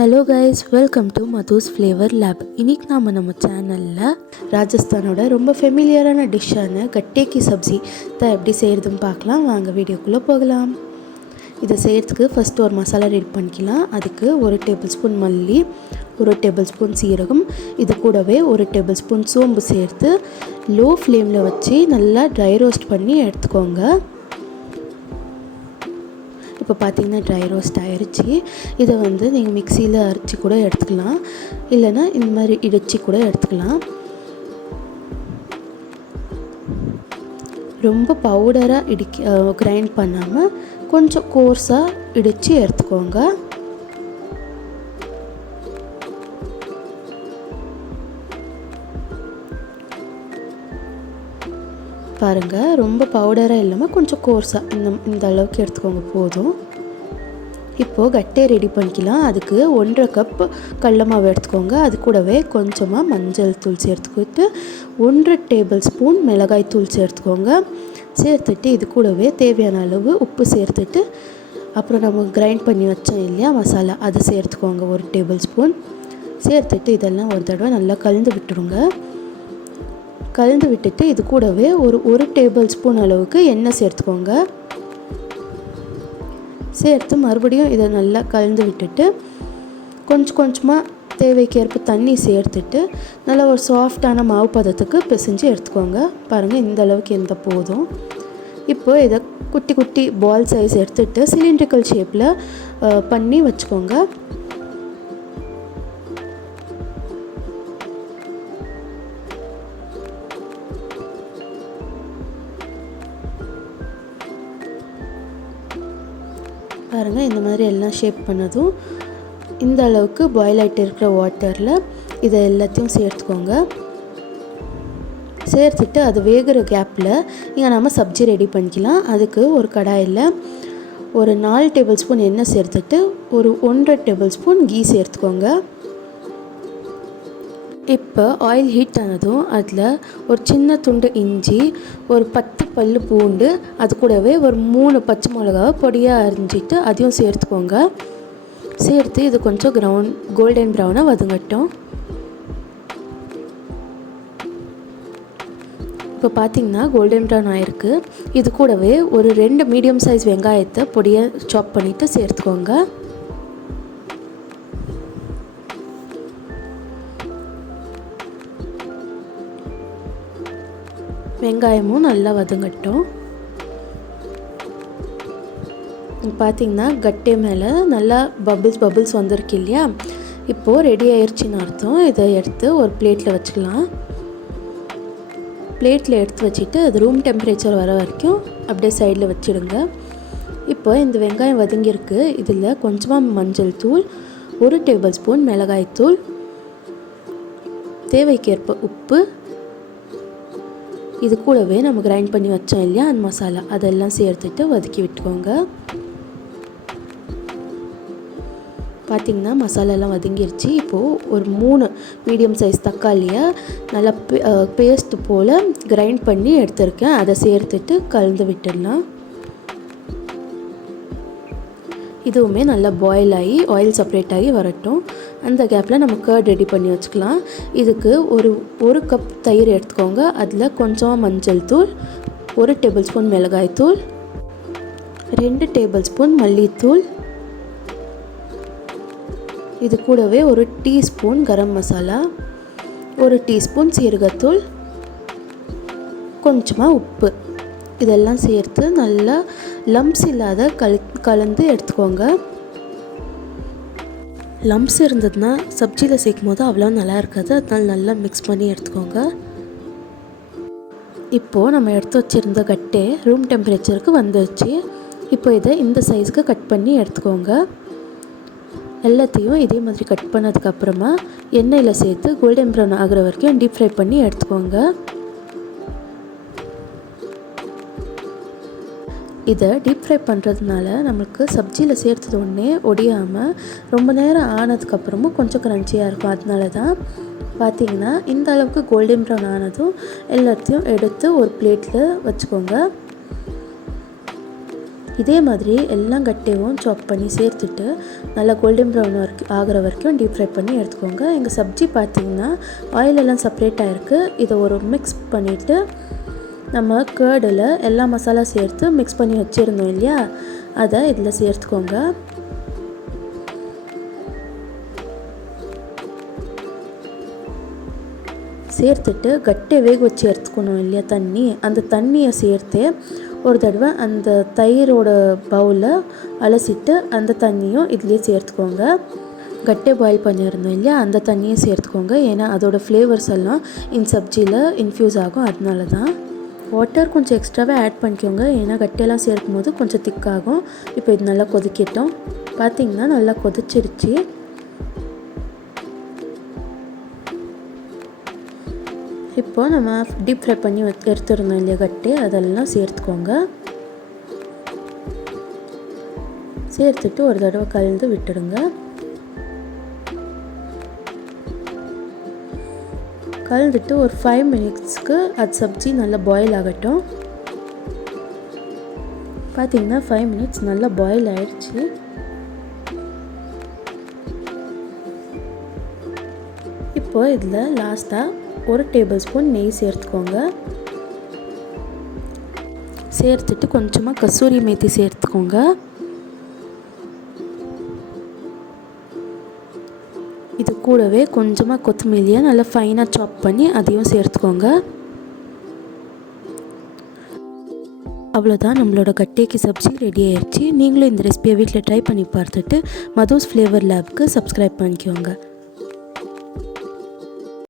Hello guys, welcome to Madhu's flavour lab. இன்றைக்கி நம்ம சேனலில் ராஜஸ்தானோட ரொம்ப ஃபெமிலியரான டிஷ்ஷான கட்டே கி சப்ஜி தான் எப்படி செய்கிறதுன்னு பார்க்கலாம். வாங்க வீடியோக்குள்ளே போகலாம். இதை செய்கிறதுக்கு ஃபஸ்ட்டு ஒரு மசாலா ரெடி பண்ணிக்கலாம். அதுக்கு 1 டேபிள் ஸ்பூன் மல்லி, 1 டேபிள் ஸ்பூன் சீரகம், இது கூடவே 1 டேபிள் ஸ்பூன் சோம்பு சேர்த்து லோ ஃப்ளேமில் வச்சு நல்லா ட்ரை ரோஸ்ட் பண்ணி எடுத்துக்கோங்க. இப்போ பார்த்திங்கன்னா ட்ரை ரோஸ்ட் ஆயிடுச்சு. இதை நீங்கள் மிக்சியில் அரைச்சி கூட எடுத்துக்கலாம், இல்லைன்னா இந்த மாதிரி இடித்து கூட எடுத்துக்கலாம். ரொம்ப பவுடராக கிரைண்ட் பண்ணாமல் கொஞ்சம் கோர்ஸாக இடித்து எடுத்துக்கோங்க. பாருங்கள், ரொம்ப பவுடராக இல்லாமல் கொஞ்சம் கோர்ஸாக இந்த அளவுக்கு எடுத்துக்கோங்க, போதும். இப்போது கட்டே ரெடி பண்ணிக்கலாம். அதுக்கு 1.5 கப் கடல மாவு எடுத்துக்கோங்க. அது கூடவே கொஞ்சமாக மஞ்சள் தூள் சேர்த்துக்கிட்டு 1 டேபிள் ஸ்பூன் மிளகாய் தூள் சேர்த்துக்கோங்க. சேர்த்துட்டு இது கூடவே தேவையான அளவு உப்பு சேர்த்துட்டு அப்புறம் நம்ம கிரைண்ட் பண்ணி வச்சோம் இல்லையா மசாலா, அதை சேர்த்துக்கோங்க 1 டேபிள் ஸ்பூன். சேர்த்துட்டு இதெல்லாம் ஒரு தடவை நல்லா கலந்து விட்டுருங்க. கலந்து விட்டுட்டு இது கூடவே ஒரு டேபிள் ஸ்பூன் அளவுக்கு எண்ணெய் சேர்த்துக்கோங்க. சேர்த்து மறுபடியும் இதை நல்லா கலந்து விட்டுட்டு கொஞ்சமாக தேவைக்கேற்ப தண்ணி சேர்த்துட்டு நல்லா ஒரு சாஃப்டான மாவு பதத்துக்கு பிசைஞ்சு எடுத்துக்கோங்க. பாருங்கள், இந்த அளவுக்கு இருந்தால் போதும். இப்போ இதை குட்டி குட்டி பால் சைஸ் எடுத்துகிட்டு சிலிண்ட்ரிக்கல் ஷேப்பில் பண்ணி வச்சுக்கோங்க. பாருங்கள், இந்த மாதிரி எல்லாம் ஷேப் பண்ணதும் இந்த அளவுக்கு பாயில் ஆகிட்டு இருக்கிற வாட்டரில் இதை எல்லாத்தையும் சேர்த்துக்கோங்க. சேர்த்துட்டு அது வேகிற கேப்பில் இங்கே நம்ம சப்ஜி ரெடி பண்ணிக்கலாம். அதுக்கு ஒரு கடாயில் ஒரு 4 டேபிள் ஸ்பூன் எண்ணெய் சேர்த்துட்டு ஒரு 1.5 டேபிள் ஸ்பூன் கீ சேர்த்துக்கோங்க. இப்போ ஆயில் ஹீட் ஆனதும் அதில் ஒரு சின்ன துண்டு இஞ்சி, ஒரு 10 பல் பூண்டு, அது கூடவே ஒரு 3 பச்சை மிளகாவை பொடியாக அரிஞ்சிட்டு அதையும் சேர்த்துக்கோங்க. சேர்த்து இது கொஞ்சம் கோல்டன் ப்ரௌனாக வதங்கட்டும். இப்போ பார்த்திங்கன்னா கோல்டன் ப்ரௌன் ஆகிருக்கு. இது கூடவே ஒரு 2 மீடியம் சைஸ் வெங்காயத்தை பொடியாக சாப் பண்ணிவிட்டு சேர்த்துக்கோங்க. வெங்காயமும் நல்லா வதங்கட்டும். பார்த்திங்கன்னா கட்டே மேலே நல்லா பபிள்ஸ் வந்திருக்கு இல்லையா, இப்போது ரெடி ஆயிடுச்சின்னு அர்த்தம். இதை எடுத்து ஒரு பிளேட்டில் வச்சுக்கலாம். பிளேட்டில் எடுத்து வச்சுட்டு அது ரூம் டெம்பரேச்சர் வர வரைக்கும் அப்படியே சைடில் வச்சுடுங்க. இப்போ இந்த வெங்காயம் வதங்கியிருக்கு. இதில் கொஞ்சமாக மஞ்சள் தூள், 1 டேபிள் ஸ்பூன் மிளகாய் தூள், தேவைக்கேற்ப உப்பு, இது கூடவே நம்ம கிரைண்ட் பண்ணி வச்சோம் இல்லையா அந்த மசாலா, அதெல்லாம் சேர்த்துட்டு வதக்கி விட்டுக்கோங்க. பார்த்திங்கன்னா மசாலாலாம் வதங்கிருச்சு. இப்போது ஒரு 3 மீடியம் சைஸ் தக்காளியை நல்லா பேஸ்ட் போல் கிரைண்ட் பண்ணி எடுத்துருக்கேன். அதை சேர்த்துட்டு கலந்து விட்டுடலாம். இதுவுமே நல்லா பாயில் ஆகி ஆயில் செப்பரேட் ஆகி வரட்டும். அந்த கேப்பில் நம்ம கர்ட் ரெடி பண்ணி வச்சுக்கலாம். இதுக்கு ஒரு கப் தயிர் எடுத்துக்கோங்க. அதில் கொஞ்சமாக மஞ்சள் தூள், 1 டேபிள் ஸ்பூன் மிளகாய் தூள், 2 டேபிள் ஸ்பூன் மல்லித்தூள், இது கூடவே 1 டீஸ்பூன் கரம் மசாலா, 1 டீஸ்பூன் சீரகத்தூள், கொஞ்சமாக உப்பு, இதெல்லாம் சேர்த்து நல்லா லம்ப்ஸ் இல்லாத கலந்து எடுத்துக்கோங்க. லம்ப்ஸ் இருந்ததுன்னா சப்ஜியில் சேர்க்கும் போது அவ்வளோ நல்லா இருக்காது. அதனால் நல்லா மிக்ஸ் பண்ணி எடுத்துக்கோங்க. இப்போது நம்ம எடுத்து வச்சுருந்த கட்டே ரூம் டெம்பரேச்சருக்கு வந்துடுச்சு. இப்போ இதை இந்த சைஸ்க்கு கட் பண்ணி எடுத்துக்கோங்க. எல்லாத்தையும் இதே மாதிரி கட் பண்ணதுக்கப்புறமா எண்ணெயில் சேர்த்து கோல்டன் ப்ரௌன் ஆகிற வரைக்கும் டீப் ஃப்ரை பண்ணி எடுத்துக்கோங்க. இதை டீப் ஃப்ரை பண்ணுறதுனால நம்மளுக்கு சப்ஜியில் சேர்த்தது ஒன்றே ஒடியாமல் ரொம்ப நேரம் ஆனதுக்கப்புறமும் கொஞ்சம் க்ரன்ச்சியாக இருக்கும். அதனால தான் பார்த்திங்கன்னா இந்த அளவுக்கு கோல்டன் ப்ரௌன் ஆனதும் எல்லாத்தையும் எடுத்து ஒரு பிளேட்டில் வச்சுக்கோங்க. இதே மாதிரி எல்லாம் கட்டையும் சாப் பண்ணி சேர்த்துட்டு நல்லா கோல்டன் ப்ரௌன் ஆகிற வரைக்கும் டீப் ஃப்ரை பண்ணி எடுத்துக்கோங்க. எங்கள் சப்ஜி பார்த்திங்கன்னா ஆயிலெல்லாம் செப்ரேட் ஆகிருக்கு. இதை ஒரு மிக்ஸ் பண்ணிவிட்டு நம்ம கேர்டில் எல்லா மசாலா சேர்த்து மிக்ஸ் பண்ணி வச்சுருந்தோம் இல்லையா, அதை இதில் சேர்த்துக்கோங்க. சேர்த்துட்டு கட்டை வேக வச்சு எடுத்துக்கணும் இல்லையா தண்ணி, அந்த தண்ணியை சேர்த்து ஒரு தடவை அந்த தயிரோட பவுலில் அலசிட்டு அந்த தண்ணியும் இதுலேயே சேர்த்துக்கோங்க. கட்டை பாயில் பண்ணியிருந்தோம் இல்லையா, அந்த தண்ணியை சேர்த்துக்கோங்க. ஏன்னா அதோடய ஃப்ளேவர்ஸ் எல்லாம் இந்த சப்ஜியில் இன்ஃப்யூஸ் ஆகும், அதனால தான். வாட்டர் கொஞ்சம் எக்ஸ்ட்ராவே ஆட் பண்ணிக்கோங்க, ஏன்னா கட்டையெல்லாம் சேர்க்கும் போது கொஞ்சம் திக்காகும். இப்போ இது நல்லா கொதிக்கட்டும். பார்த்திங்கன்னா நல்லா கொதிச்சிருச்சு. இப்போ நம்ம டீப் ஃப்ரை பண்ணி எடுத்துருந்தோம் இல்லையா கட்டி, அதெல்லாம் சேர்த்துக்கோங்க. சேர்த்துட்டு ஒரு தடவை கலந்து விட்டுடுங்க. கலந்துட்டு ஒரு 5 மினிட்ஸ்க்கு அது சப்ஜி நல்லா பாயில் ஆகட்டும். பார்த்திங்கன்னா 5 மினிட்ஸ் நல்லா பாயில் ஆகிடுச்சு. இப்போ இதில் லாஸ்ட்டாக 1 டேபிள் ஸ்பூன் நெய் சேர்த்துக்கோங்க. சேர்த்துட்டு கொஞ்சமாக கசூரி மேத்தி சேர்த்துக்கோங்க. இது கூடவே கொஞ்சமாக கொத்தமல்லியை நல்லா ஃபைனாக சாப் பண்ணி அதையும் சேர்த்துக்கோங்க. அவ்வளோதான், நம்மளோட கட்டேக்கி சப்ஜி ரெடி ஆயிடுச்சு. நீங்களும் இந்த ரெசிபியை வீட்டில் ட்ரை பண்ணி பார்த்துட்டு மதுஸ் ஃப்ளேவர் லேப்க்கு சப்ஸ்கிரைப் பண்ணிக்கோங்க.